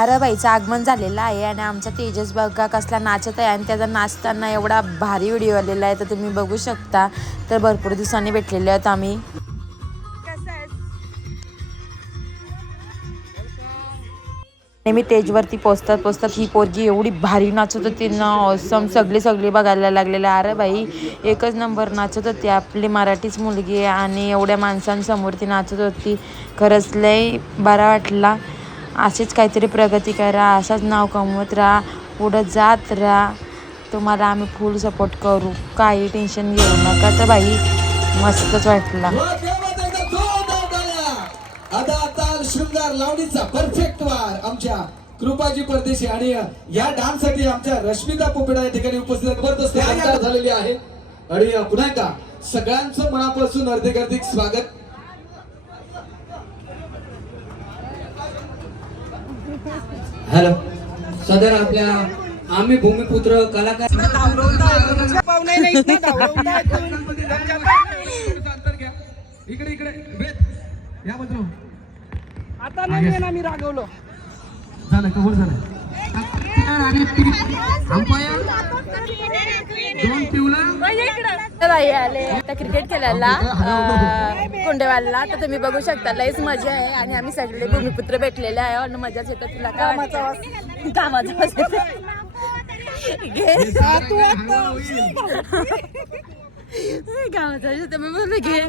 आरबाईचं आगमन झालेलं आहे आणि आमचा तेजस बघा कसला नाचत आहे आणि त्याचा नाचताना एवढा भारी व्हिडिओ आलेला आहे तर तुम्ही बघू शकता. तर भरपूर दिवसांनी भेटलेले आहोत आम्ही. नेहमी स्टेजवरती पोचतात पोचतात ही पोरगी एवढी भारी नाचत होती ना ऑसम सगळे सगळे बघायला लागलेले अरे बाई एकच नंबर नाचत होती आपली मराठीच मुलगी आहे आणि एवढ्या माणसांसमोर ती नाचत होती. खरंच लय बरा वाटला. अशीच काहीतरी प्रगती करा असाच नाव कमवत राहा पुढं जात राहा. तुम्हाला आम्ही फुल सपोर्ट करू. काही टेन्शन घेऊ नका तर बाई मस्तच वाटला. शृंगार लावणीचा परफेक्ट वार आमच्या कृपाजी परदेशी आणि या डान्ससाठी आमच्या रश्मिता पोपेडा या ठिकाणी उपस्थित झालेली आहे. आणि पुन्हा एकदा सगळ्यांचं मनापासून हार्दिक हार्दिक स्वागत. हॅलो. सदर आपल्या आम्ही भूमिपुत्र कलाकार अंतर घ्या. इकडे इकडे. या आता नाही मी रागवलो. झालं कबूल झालं. आले आता क्रिकेट खेळायला कोंडेवालला. तर तुम्ही बघू शकता लईच मजा आहे आणि आम्ही सगळे भूमिपुत्र भेटलेले आहे. आणि मजाच येतो तुला काय? कामाचा. घे. बोलले घे.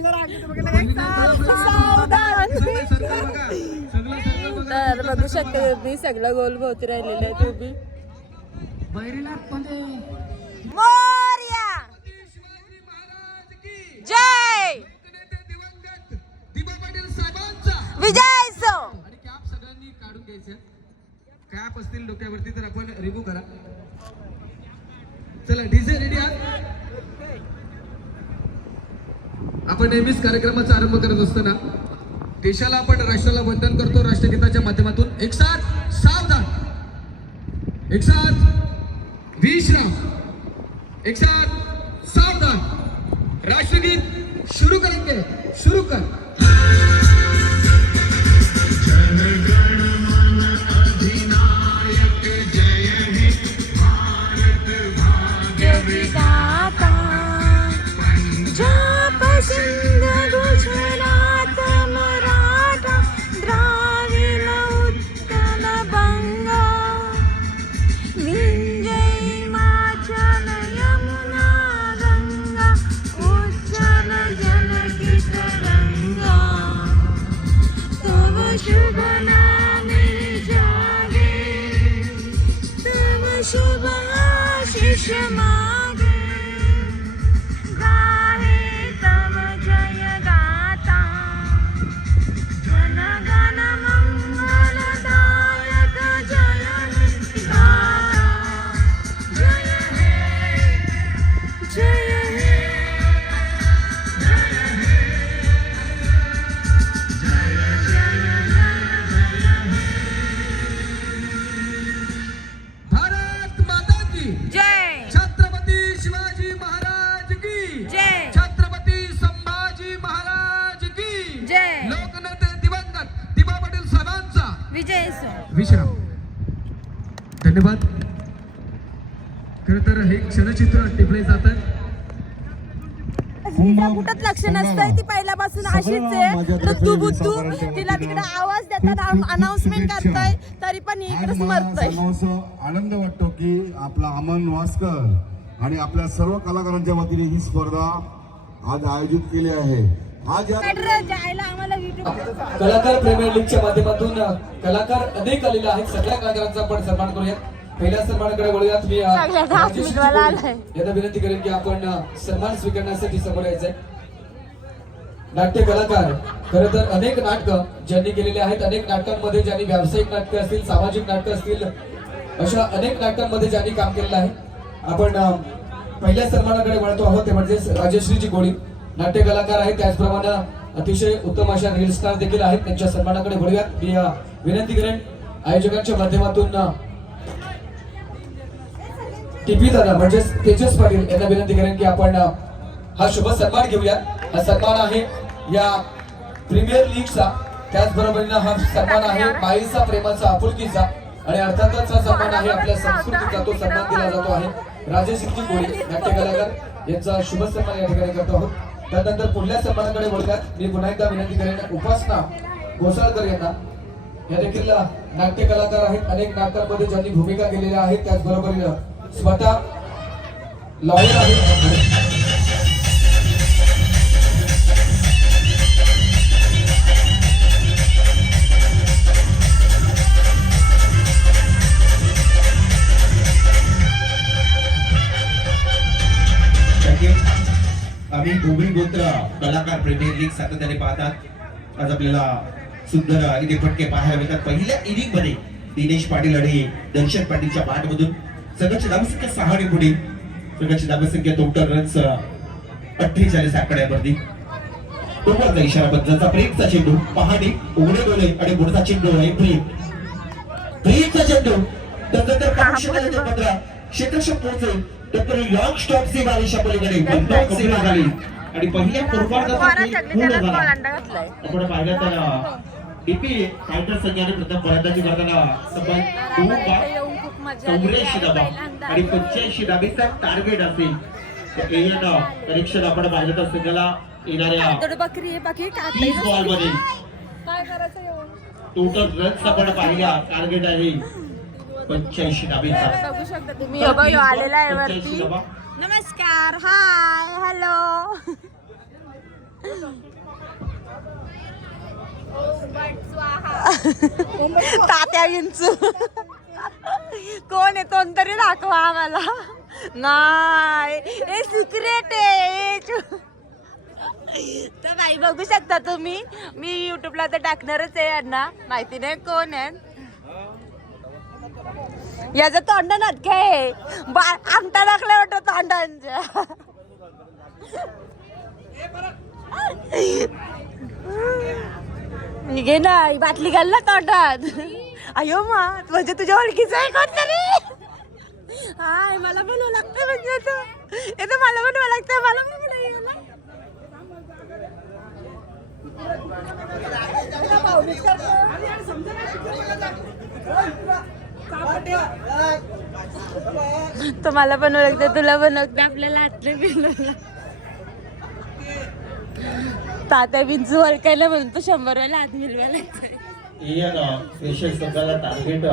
शकता तुम्ही सगळं गोल भोवती राहिलेलं आहे तुम्ही मोरया जय दिबा पाटील साहेबांचा विजय सो! आणि कॅप सगळ्यांनी काढून घ्यायचे. कॅप असतील डोक्यावरती तर आपण रिमूव्ह करा. चला डीजे रेडी आपण नेहमीच कार्यक्रमाचा आरंभ करत असताना देशाला आपण राष्ट्राला वंदन करतो राष्ट्रगीताच्या माध्यमातून. एक साथ सावधान. एक साथ विश्राम एक साथ सावधान. राष्ट्रगीत शुरू करेंगे शुरू कर. कुठंच लक्ष नसतंय ती पहिल्यापासून अशीच आहे. लुत्तू बुत्तू तिला तिकडे आवाज देतात अनाउन्समेंट करताय तरी पण ही इकडेच मरतय आनंद वाटतो की आपला अमन वास्कर आणि आपल्या सर्व कलाकारांच्या वतीने ही स्पर्धा आज आयोजित केली आहे. कलाकार प्रीमियर लीगच्या माध्यमातून कलाकार अनेक आलेले आहेत. सगळ्या कलाकारांचा आपण सन्मान करूया पहिल्या सन्मानाकडे वळूयात. मी विनंती करेन की आपण सन्मान स्वीकारण्यासाठी समोर यायचंय. नाट्य कलाकार. खरं तर अनेक नाटकं ज्यांनी केलेली आहेत अनेक नाटकांमध्ये ज्यांनी व्यावसायिक नाटकं असतील सामाजिक नाटकं असतील अशा अनेक नाटकांमध्ये ज्यांनी काम केलेलं आहे. आपण पहिल्या सन्मानाकडे वळतो आहोत ते म्हणजे राजश्रीजी गोळी. नाट्य कलाकार आहेत त्याचप्रमाणे अतिशय उत्तम अशा रील स्टार देखील आहेत. त्यांच्या सन्मानाकडे वळूयात. मी विनंती करेन आयोजकांच्या माध्यमातून अ, दादा म्हणजेच तेजस पाटील यांना विनंती करेन की आपण हा शुभ सन्मान घेऊया हा सन्मान आहे या प्रीमियर लीगचा त्याचबरोबरीनं हा सन्मान आहे माईचा प्रेमाचा आपुलकीचा आणि अर्थातच हा सन्मान आहे आपल्या संस्कृतीचा तो सन्मान दिला जातो आहे. राजेश्रीजी कोळी नाट्य कलाकार यांचा शुभ सन्मान या ठिकाणी करतो आहोत. त्यानंतर पुढल्या सन्मानाकडे वळतात. मी पुन्हा एकदा विनंती करेन उपासना घोसाळकर यांना. या देखील नाट्य कलाकार आहेत. अनेक नाटकांमध्ये ज्यांनी भूमिका केलेल्या आहेत. त्याचबरोबर स्वतः लॉयर आहेत. आम्ही भूमिपुत्र कलाकार प्रीमियर लीग सातत्याने पाहतात. आज आपल्याला सुंदर इथे फटके पाहायला मिळतात. पहिल्या इनिंगमध्ये दिनेश पाटील आणि दर्शन पाटीलच्या बॅटमधून संघाची धावसंख्या सहा आणि पुढे संघाची धावसंख्या टोटल रन्स अठ्ठेचाळीस आकड्यावरती. टोपरचा इशारा बदलाचा ब्रेकचा चेंडू पहाणे उघडे डोळे आणि पुढचा चेंडू आहे ब्रेक ब्रेकचा चेंडू त्यानंतर पाहू शकाल ते पंधरा. क्षेत्रक्षक पोहोचेल. तर लॉंग स्टॉपची बारिशा पलीकडे बंदॉक सेवा झाली. आणि पहिल्या पूर्वार्धाचा पूर्ण झाला. आपण पाहिलं तर डीपी फायटर संघाने प्रथम फलंदाजी करताना तब्बल दोन बाद चौऱ्याऐंशी धाबा आणि पंच्याऐंशी धाबीचा टार्गेट असेल. एलियन परीक्षण आपण पाहिलं तर संघाला येणाऱ्या तीस बॉलमध्ये. काय करायचं येऊन टोटल रन्स आपण पाहिल्या. टार्गेट आहे. पंच्याऐंशी बघू शकता तुम्ही अबा ह्यो आलेला आहे वरती. नमस्कार. हाय. हॅलो तात्या विंचू. कोण आहे? कोण तरी दाखवा आम्हाला. नाही. हे सिक्रेट आहे. तर बाई बघू शकता तुम्ही. मी युट्यूबला तर टाकणारच आहे यांना. माहिती नाही कोण आहे. याचं तोंड नटके आहे बा आमटा टाकलं वाटत तोंडांच्या घे ना ही बाटली घाल ना तोंडात. अयो मा म्हणजे तुझ्या ओळखीचं आहे कोण तरी हाय मला बनवावं लागतं म्हणजे आता हे तर मला बनवावं लागतं मला पण नाही तर मला पण ओळखते तुला पण ओळखते. आपल्याला हातले बिलला तात्या बिंचू ओळखायला म्हणून तो शंभर वेळेला हात मिळवायला संघाला टार्गेट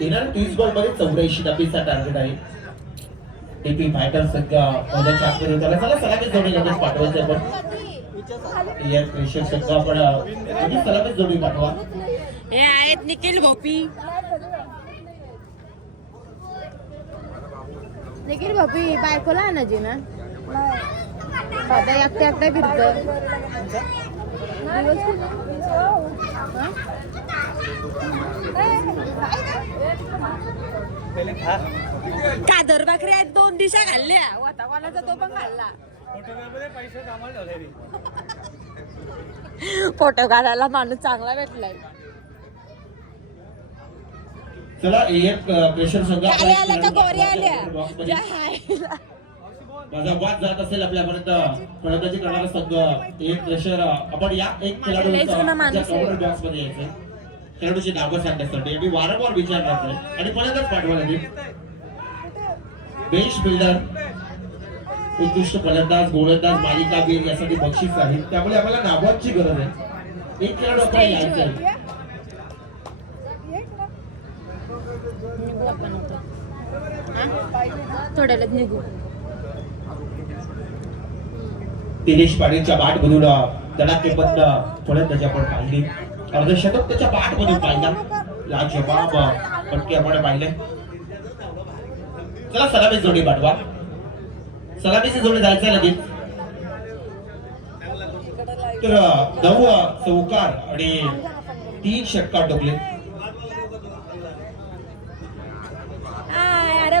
येणार तीस बॉलमध्ये चौऱ्याऐंशी डबीचा टार्गेट आहे. टीपी फायटर त्याला चला सलामीच जोडी लगेच पाठवायचं आपण संघ आपण सलामीच जोडी पाठवा. हे आहेत निखिल भोपी निखिल भोपी बायकोला आणायची ना। सध्या एकट्या एकट्या फिरतो कादर भाकरी आहेत दोन दिशा खाल्ल्या. वाता कोणाचा तो पण खाल्ला. फोटो काढायला माणूस चांगला भेटलाय चला एक प्रेशर संघ आपला काय एक आल्या का खेळाडू गोऱ्या आल्या पाठवा. बॉक्समध्ये. ज्या हायला. माझा वाद जात असेल आपल्यापर्यंत. फलंदाजी करणारा संघ. एक प्रेशर आपण या एक खेळाडू. बॉक्समध्ये यायचं खेळाडूची नावं सांगण्यासाठी मी वारंवार विचारणार आणि फलंदाज पाठवा लागेल बेंच बिल्डर उत्कृष्ट फलंदाज गोलंदाज मालिकावीर यासाठी बक्षीस आहे. त्यामुळे आम्हाला नावांची गरज आहे. एक खेळाडू आपण यायचा आहे थोड्याला निघू. दिनेश पाटीलच्या बाट ते पण फलंदाजी आपण पाहिली. अर्धशतक त्याच्या बाट मधून पाहिला. लाजवाब पटके आपण पाहिले. चला सलामी जोडी पाठवा. सलामीची जोडी जायचं लगेच. तर नऊ चौकार आणि तीन षटकार टोकले आय, अरे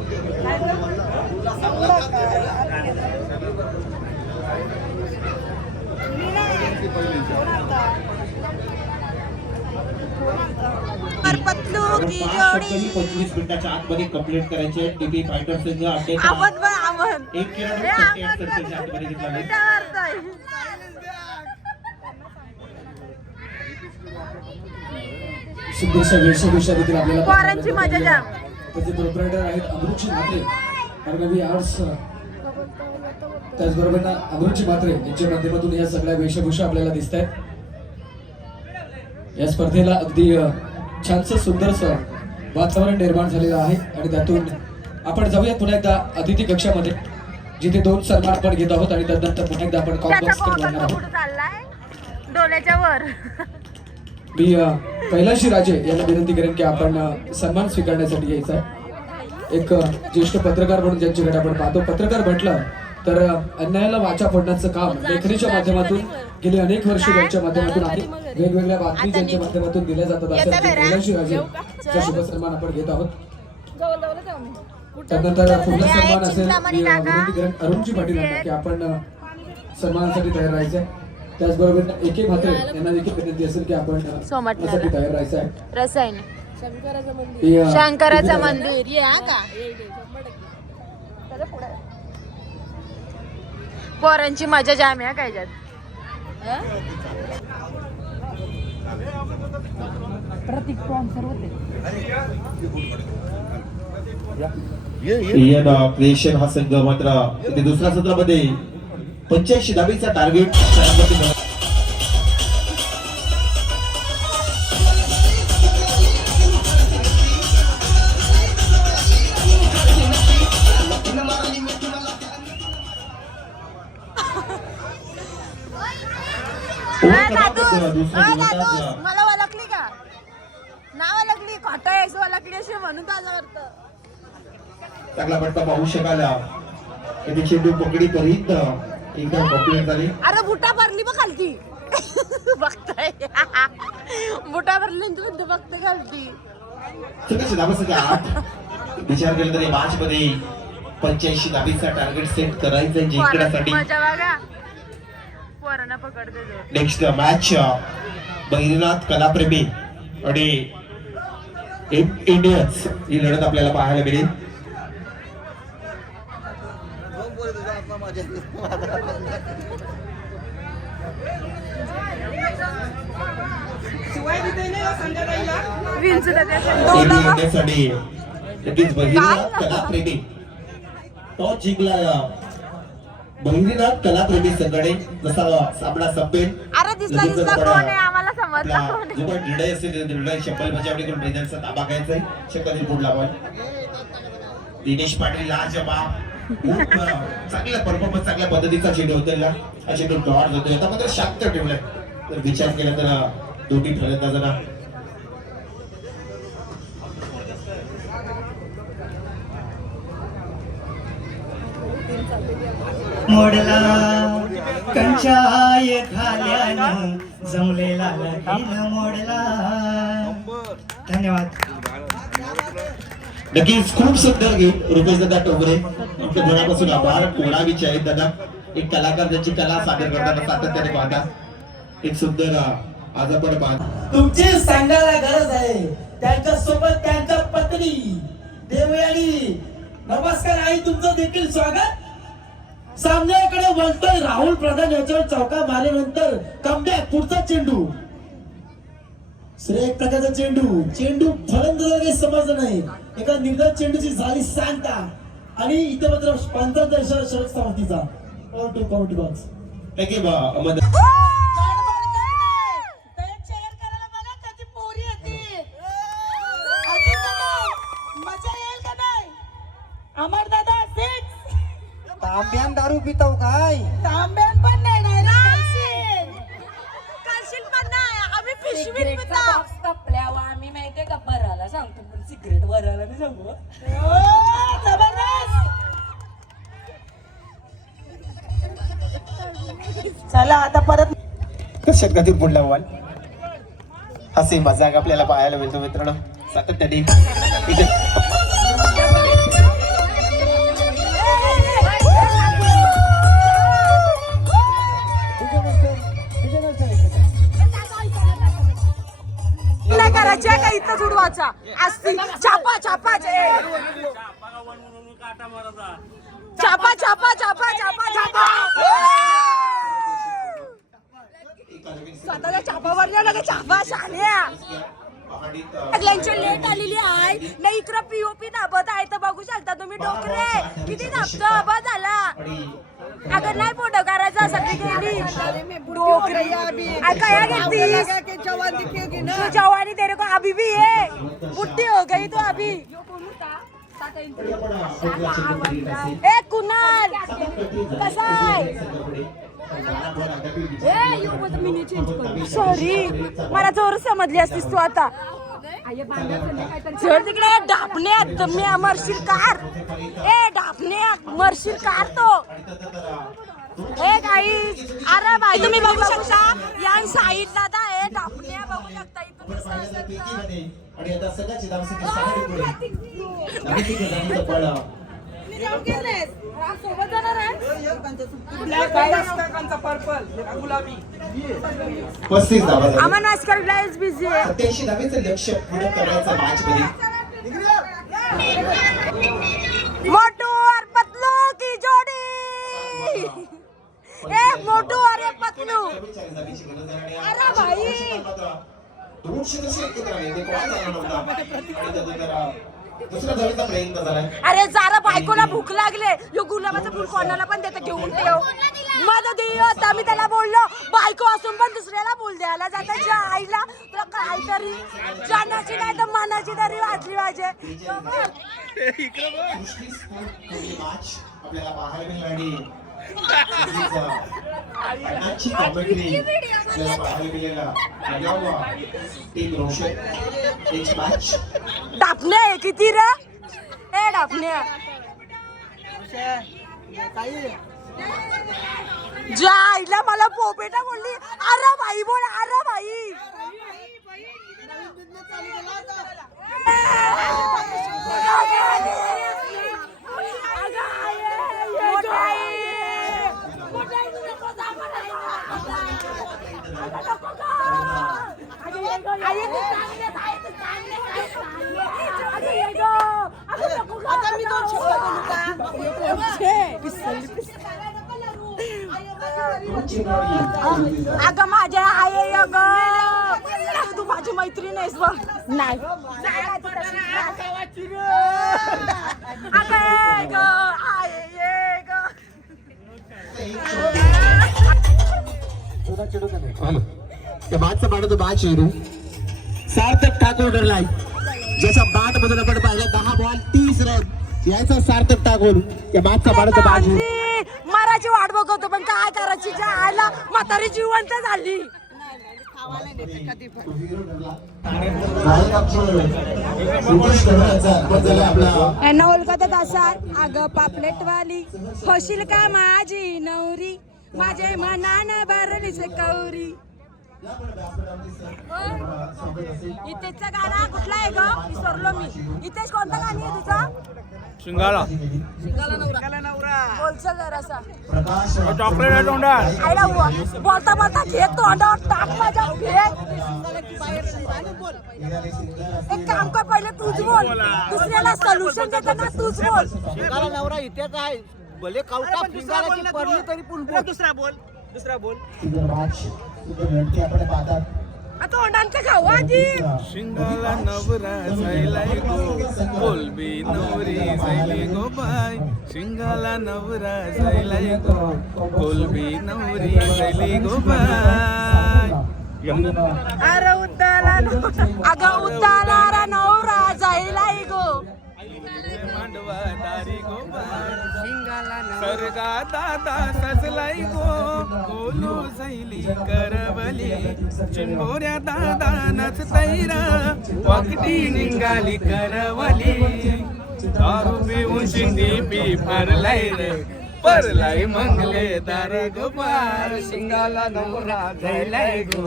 पंचवीस मिनिटाच्या आतमध्ये कंप्लीट करायचे टीपी फायटर संघ अड्ड्याच्या आपण पण आपण. एक आतमध्ये. सुंदरशा वेशभूषा देखील आपल्याला पोरांची मजा जाम. त्याचे प्रोप्रायटर आहेत अमृतजी म्हात्रे अरनवी आर्ट्स त्याचबरोबर ना म्हात्रे यांच्या माध्यमातून या सगळ्या वेशभूषा आपल्याला दिसत आहेत या स्पर्धेला अगदी छानसं सुंदरसं वातावरण निर्माण झालेलं आहे आणि त्यातून आपण जाऊया पुन्हा एकदा अतिथी कक्षामध्ये जिथे दोन सन्मान आपण घेत आहोत आणि त्यानंतर पुन्हा एकदा आपण कॉम्बॉक्स करणार आहोत. डोल्याच्या वर. मी कैलाशी राजे यांना विनंती करेन की आपण सन्मान स्वीकारण्यासाठी यायचा आहे. एक ज्येष्ठ पत्रकार म्हणून ज्यांच्याकडे आपण पाहतो पत्रकार म्हटलं तर अन्यायाला वाचा फोडण्याचं काम लेखणीच्या माध्यमातून गेली अनेक वर्ष त्यांच्या माध्यमातून आहे वेगवेगळ्या बातमी ज्यांच्या माध्यमातून दिल्या जातात असं ते कैलाशी राजे चा शुभ सन्मान आपण घेत आहोत. त्यानंतर पुढला सन्मान असेल अरुणजी पाटील यांना की आपण सन्मानासाठी तयार राहायचं आहे. त्याचबरोबर ए के म्हात्रे यांना देखील विनंती असेल की आपण अ, सोमवारला. यासाठी तयार राहायचं आहे. रसायन. ही, शंकराचं मंदिर. या का? पोरांची मजा जाम आहे काय ज्यात क्रिएशन हा संघ मात्र दुसऱ्या सत्रामध्ये पंच्याऐंशी धाबीचा टार्गेट फटका पाहू शकाला इथे चेंडू पकडी पर्यंत एकदम कंप्लीट झाली. अरे बुटा भरली बघ खालती. बघताय. बुटा भरली आणि तू बघते खालती. सगळ्याची धाबासाठी आठ विचार केला तरी मॅच मध्ये पंच्याऐंशी धाबीचा टार्गेट सेट करायचा जिंकण्यासाठी. नेक्स्ट मॅच बहिरीनाथ कलाप्रेमी आणि इंडियन्स ही लढत आपल्याला पाहायला मिळेल. इंडियन्स आणि नक्कीच बहिरीनाथ कलाप्रेमी. टॉस जिंकला. बहिरीनाथ कलाप्रेमी संघाने जसा सामना संपेल. अरे दिसला लगेच दिसला आपण कोण आहे? आम्हाला समजला आपला कोण जो आहे? पण निर्णय असेल निर्णय मैदानाचा ताबा घ्यायचा आहे. पुढला बॉल दिनेश पाटील ला जबा चांगला परफॉर्मन्स चांगल्या पद्धतीचा चेंडू होता हा चेंडू डॉट होतोय आता मात्र शांत ठेवलाय. तर विचार केला तर अं, दोन्ही फलंदाजांना मोडला कंचाय खाल्यानं जमलेला मोडला. धन्यवाद. नक्कीच खूप सुंदर गीत रुपेश दादा टोबरे आमच्या मनापासून आभार कोणावीचे आहेत दादा। एक कलाकार त्याची कला सादर करताना सातत्याने पाहता एक सुंदर आज आपण पाहता तुमची सांगायला गरज आहे। त्यांच्यासोबत त्यांच्या पत्नी देवयाणी नमस्कार आई तुमचं देखील स्वागत. सामन्याकडे वळतोय राहुल प्रधान याच्यावर चौका मारल्यानंतर कमबॅक पुढचा चेंडू. श्रेय प्रकारचा चेंडू. चेंडू फलंदाजाला काही समजलं नाही. एका निर्धार चेंडूची झाली सांगता आणि इथे मात्र पंचांचा इशारा शरद सावंतीचा. काउंट टू काउंट बॉक्स बा- अमर दादा सिक्स तांब्यान दारू पिताव काय? तांब्यान पण नाही डायरेक्ट करशील पण नाही पिशवीत पितो. कपल्यावर आम्ही माहितीये का बराला सांगतो पण सिगरेट बराला नाही सांगू चला आता परत षटकातील पुढला बॉल हसी मजाक आपल्याला पाहायला मिळतो मित्रांनो. सातत्याने. इथे उडवायचा का इथं जुडवाचा असती छापा छापा छापा छापा छापा छापा छापा स्वतःच्या छापावर लगे छापा शाण्या? सगळ्यांची लेट आलेली आहे. नाही इकडं पीओपी दाबत आहे तर बघू शकता तुम्ही. डोकरे किती दाबतो आबा झाला. अगं नाही फोटो करायचा सगळी गेली. कया जवान तू. तेरे को अभी भी है. बुढ़ी हो गई तो अभी. ए कुणाल? कसा आहे सॉरी मला जोर समजली असतीस तू आता. चल तिकडे डापण्यात मी मरशील कार. ए डापण्यात मरशील कार तो. ए काही अरे बाई तुम्ही बघू शकता या साईडला आता हे डापण्या बघू शकता. इथून कसं असतं. पस्तीस धावा झाल्या. आम्हाला नाचकर लाईव्ह बिझी आहे. सत्याऐंशी धावेचं लक्ष पूर्ण करण्याचा मॅच मध्ये मोटू और पतलू की जोड़ी. ए मोटू और ये पतलू. अरे भाई. दोनशे कसे एकत्र आले. ते कोण झाला नव्हता. आणि त्यातून जरा झालाय. अरे जरा बायकोला भूक लागले. यो गुलाबाचं फुल कोणाला पण देतं घेऊन ठेव. माझं देव होता मी त्याला बोललो बायको असून पण दुसऱ्याला बोल द्यायला जाता. ज्या आईला तुला काहीतरी जाण्याची नाही तर मनाची तरी वाटली पाहिजे. आपल्याला पाहायला मिळाली आजची कॉमेंट्री आपल्याला पाहायला मिळाला लगावा टीम रोशन नेक्स्ट मॅच डापणे किती रे? ए डापणे आईला मला पोपेटा बोलली अरे भाई बोल अरे भाई. आता मी दोन शब्द बोलू का अगं माझ्या आहे अगं तू माझी मैत्रीण आहेस बघ नाही अगं ये ग आहे ये ग त्या बाटचा पाडतो बा चेरू सार्थक ठाकूर ठरलाय ज्याच्या बाट मधून आपण पाहिजे दहा बॉल तीस रन याचा सार्थक ठाकूर. या बाटचा पाडतो बा चेरू आली. माराची वाट बघतो पण काय करायची? ज्या आला म्हातारी जिवंत झाली. आपला यांना ओळखत असाल अगं पापलेटवाली. होशील का माझी नवरी? माझे मनान भरलीच कौरी. इथेच गाणं कुठला आहे ग? विसरलो मी. इथेच कोणतं गाणी आहे तुझं? शिंगाला. बोलचं जरासा चॉकलेट आहे तोंडात. आईला व- बोलता बोलता घे तोंडावर टाक माझ्या घे. एक काम कर पहिले तूच बोल. दुसऱ्याला सोल्युशन देताना तूच बोल. नवरा इथेच आहे. भले कवटा फिंगाराची पडली तरी पण दुसरा बोल. दुसरा बोल. आपण पाहतात शिंगाला नवरा जायलाय गो बोलबी नवरी जायली गो बाय शिंगाला नवरा जायलाय गो बोलबी नवरी जायली गो बाय अरे उद्दाला अगं उद्दाला नवरा जायला गो मांडवा दारी गो बाय सरगा दादा सजलाई गो। बोलू जायली करवली। चिंबोऱ्या दादा नच तैरा। वाकटी निघाली करवली। दारू पिऊन शिंदी पी परलाई रे। परलाई मंगले दार गोपाल शिंगाला नवरा जायलाय गो।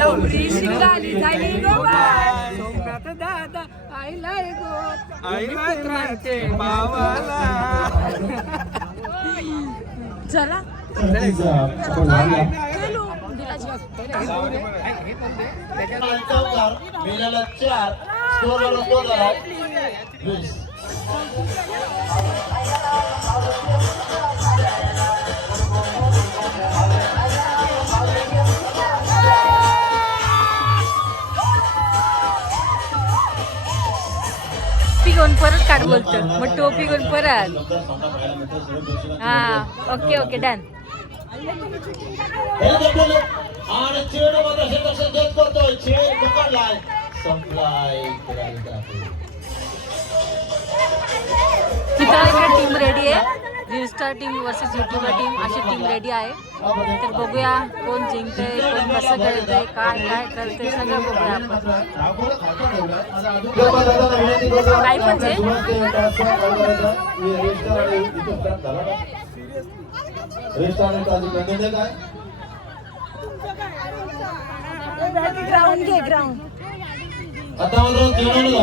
नवरी शिंगाली जायली गो बाय. सोमनाथ दादा आईलाय गो। आईलाय बावाला चला गेलो. मेल्याला चार स्कोर स्कोर झाला वीस परत काढ बोलतो. मग टोपी घेऊन परत. हा ओके ओके डन. किती टीम रेडी आहे? Star team versus YouTuber team अशी टीम रेडी आहे. तर बघूया कोण जिंकतंय कोण कसं काय काय करतंय सगळं बघूया आपण. काय म्हणजे ग्राउंड घे ग्राउंड आता धमी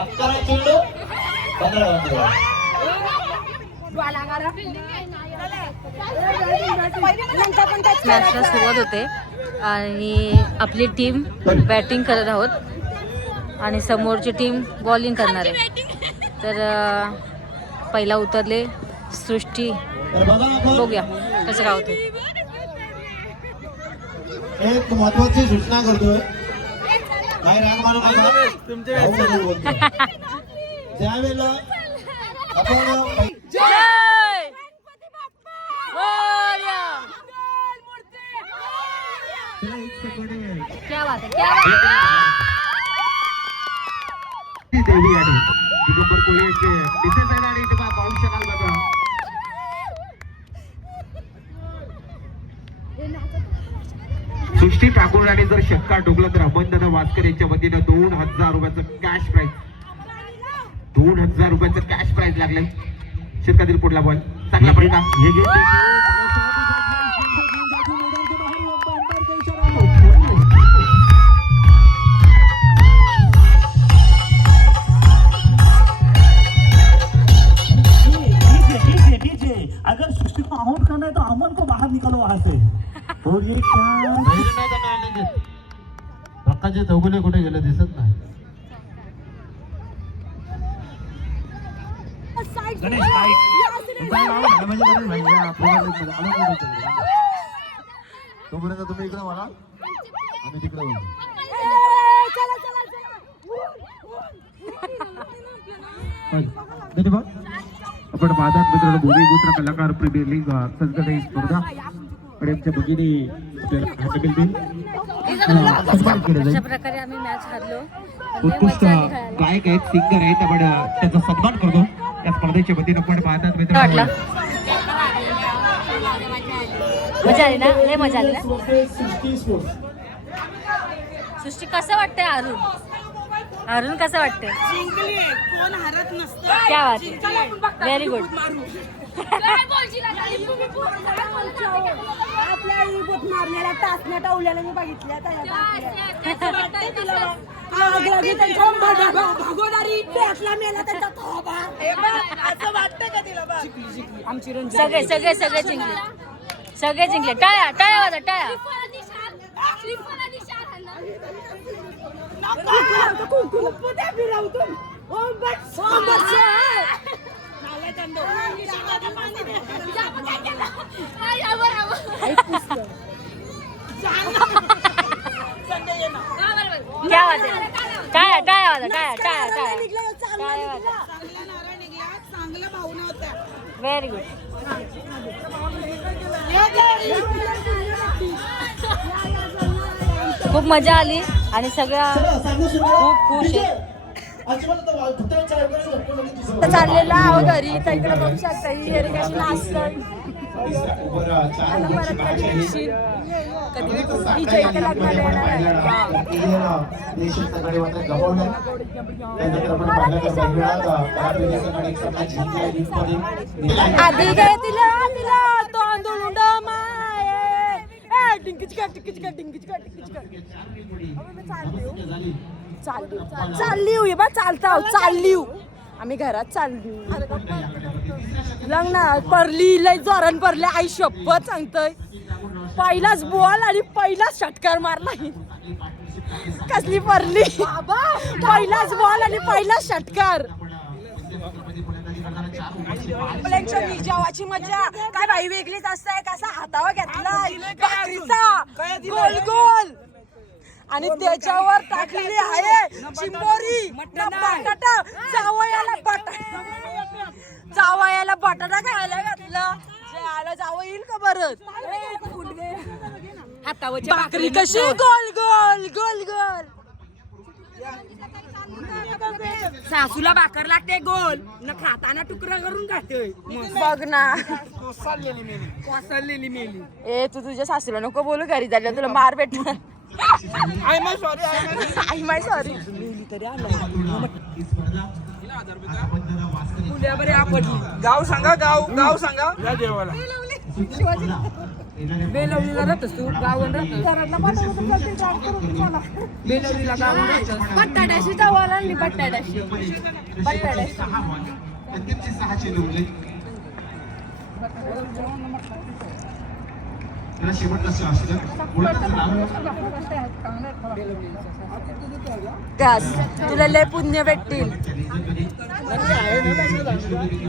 अकरा चेंडू मॅचला सुरुवात होते आणि आपली टीम बॅटिंग करत आहोत आणि समोरची टीम बॉलिंग करणार आहे. तर पहिला उतरले सृष्टी. बघूया कसं काय होतं एक महत्वाची सूचना करतोय. काय राग मानू नका. आपण देवी दिगंबर कोळी यांचे आणि इथे पहा, शकाल बघा सृष्टी ठाकूर आणि जर शक्का टोकलं तर अमनदादा वास्कर यांच्या वतीनं दोन हजार रुपयाचं कॅश प्राईज दोन हजार रुपयाचं कॅश प्राईज लागलंय. शेतकऱ्यातील पुढला बॉल. चांगला पडला हे तोपर्यंत तुम्ही इकडे मला आम्ही तिकडे बोलतो आपण माझा मित्रांनो भूमिपुत्र कलाकार प्रीमियर लीग संघटना स्पर्धा आणि आमच्या भगिनी आपल्याला हात मिळतील. अशा प्रकारे आम्ही मॅच हारलो. पण लय उत्कृष्ट. गायक आहेत सिंगर आहेत आपण त्यांचा सन्मान करतो. त्या स्पर्धेच्या वतीनं पण पाहतात वाटलं. मजा आली ना? लय मजा आली ना? सृष्टी कसं वाटतंय अरुण? अरुण कसं वाटतंय? जिंकली. कोण हरत नसतं. क्या बात व्हेरी गुड आपल्या मारलेल्या टाचण्या मी बघितल्या सगळे सगळे सगळे जिंकले. सगळे जिंकले. टाळ्या टाळ्या वाजा टाळ्या. क्या टाळ्या टाळ्या वाजा टाळ्या टाळ्या टाळ्या. टाळ्या वाजा चांगला नारा निघला चांगल्या भावना होत्या. व्हेरी गुड खूप मजा आली आणि सगळ्या खूप खुश आहे चाललेला आहो घरी तर इकडे बघू शकता ही एरी कशी नाचतं. आधी गे तिला तिला तांदूळ ए, डिंकीचिका टिकीचिका डिंकीचिका टिकीचिका अहो, मी चालली हो. चालली चालली. हो, हे बा चालता हो, चालली हो. आम्ही घरात चालली लग्न परली लय जोरान परले आई शपथ सांगतोय. पहिलाच बॉल आणि पहिलाच षटकार मारला कसली परली पहिलाच बॉल आणि पहिलाच षटकार. आपल्याच्या जेवाची मजा काय बाई वेगळीच असते कसा हातावर घेतला? भाकरीचा गोल गोल. आणि त्याच्यावर टाकलेली आहे चिंबोरी बटाटा. जावयाला बटाटा. जावयाला बटाटा खायला घातला. जे आलं जावं येईल का परत भाकरी कशी? गोल गोल गोल गोल. सासूला भाकर लागते गोल. न खाताना तुकडा करून खातोय. बघ ना. कोसळलेली मेली. ए तू तुझ्या सासूला नको बोलू घरी झाल्या तुला मार भेटणार. I my sorry I my sorry उद्याबरे आपटली गाव सांगा गाव गाव सांगा. या देवाला. बेलवलीला राहतस तू गावन राहतस? बेलवलीला गावन राहतस बटाट्याशी तवाला आणली बटाट्याशी बटाट्याशी सहाशे नोंदले त्याला शेवटचा शासन घास तुला लय पुण्य भेटतील.